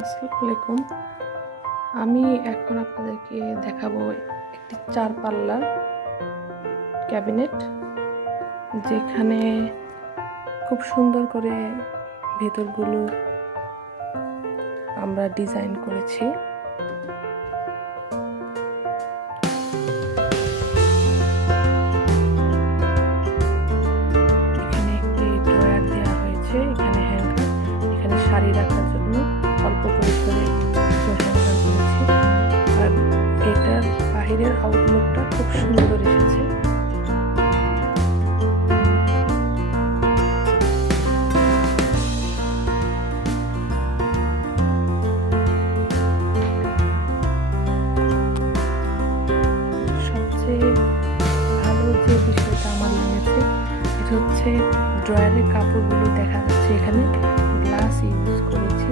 আসসালামু আলাইকুম। আমি এখন আপনাদেরকে দেখাবো একটি 4 পাল্লার ক্যাবিনেট, যেখানে খুব সুন্দর করে ভেতরগুলো আমরা ডিজাইন করেছি। এখানে একটি ড্রয়ার দেওয়া হয়েছে, এখানে হ্যাঙ্গার, এখানে শাড়ি রাখার জন্য অল্প পরিসরে হ্যাঙ্গার করেছি। আর এটার বাহিরের আউটলুকটা খুব সুন্দর এসেছে। সবচেয়ে ভালো যে বিষয়টা আমার লেগেছে এটা হচ্ছে ড্রয়ারের কাপড়গুলো দেখা যাচ্ছে এখানে গ্লাস ইউজ করেছি।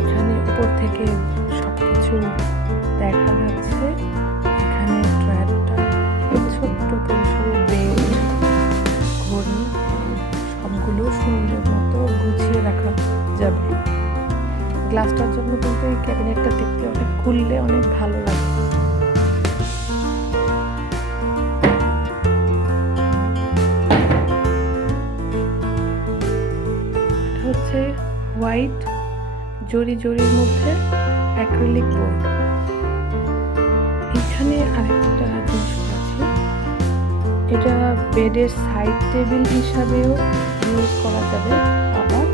এখানে উপর থেকে সবকিছু দেখা যাচ্ছে। এখানে ড্রয়ারটা ছোট্ট পরিসরের বেড, ঘড়ি সবগুলো সুন্দর মতো গুছিয়ে রাখা যাবে। গ্লাসটার জন্য কিন্তু এই ক্যাবিনেটটা দেখতে অনেক খুললে অনেক ভালো লাগে। এটা হচ্ছে হোয়াইট জরির মধ্যে অ্যাক্রিলিক বোর্ড। এখানে আরেকটা জিনিস আছে, এটা বেডের সাইড টেবিল হিসাবেও ইউজ করা যাবে। আবার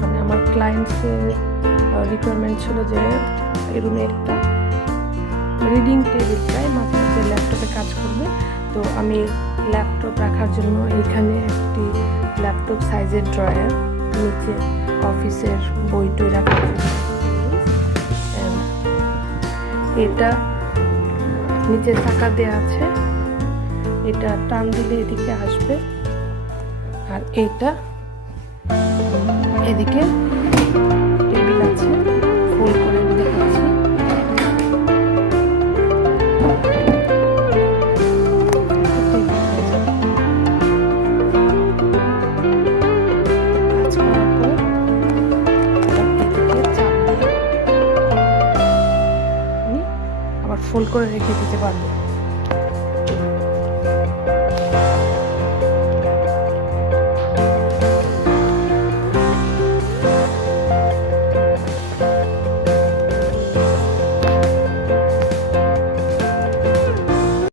মানে আমার ক্লায়েন্টসের রিকোয়ারমেন্ট ছিল যে এই রুমে একটা রিডিং টেবিল চাই, মাঝে মাঝে ল্যাপটপে কাজ করবে। তো আমি ল্যাপটপ রাখার জন্য এখানে একটি ল্যাপটপ সাইজের ড্রয়ার, নিচে অফিসের বই টই রাখার জন্য এটা নিচে চাকা দেওয়া আছে, এটা টান দিলে এদিকে আসবে। আর এটা এদিকে টেবিল আছে, ফোল্ড করে দেখাচ্ছি। ফোল্ড করে রেখে দিতে পারবো।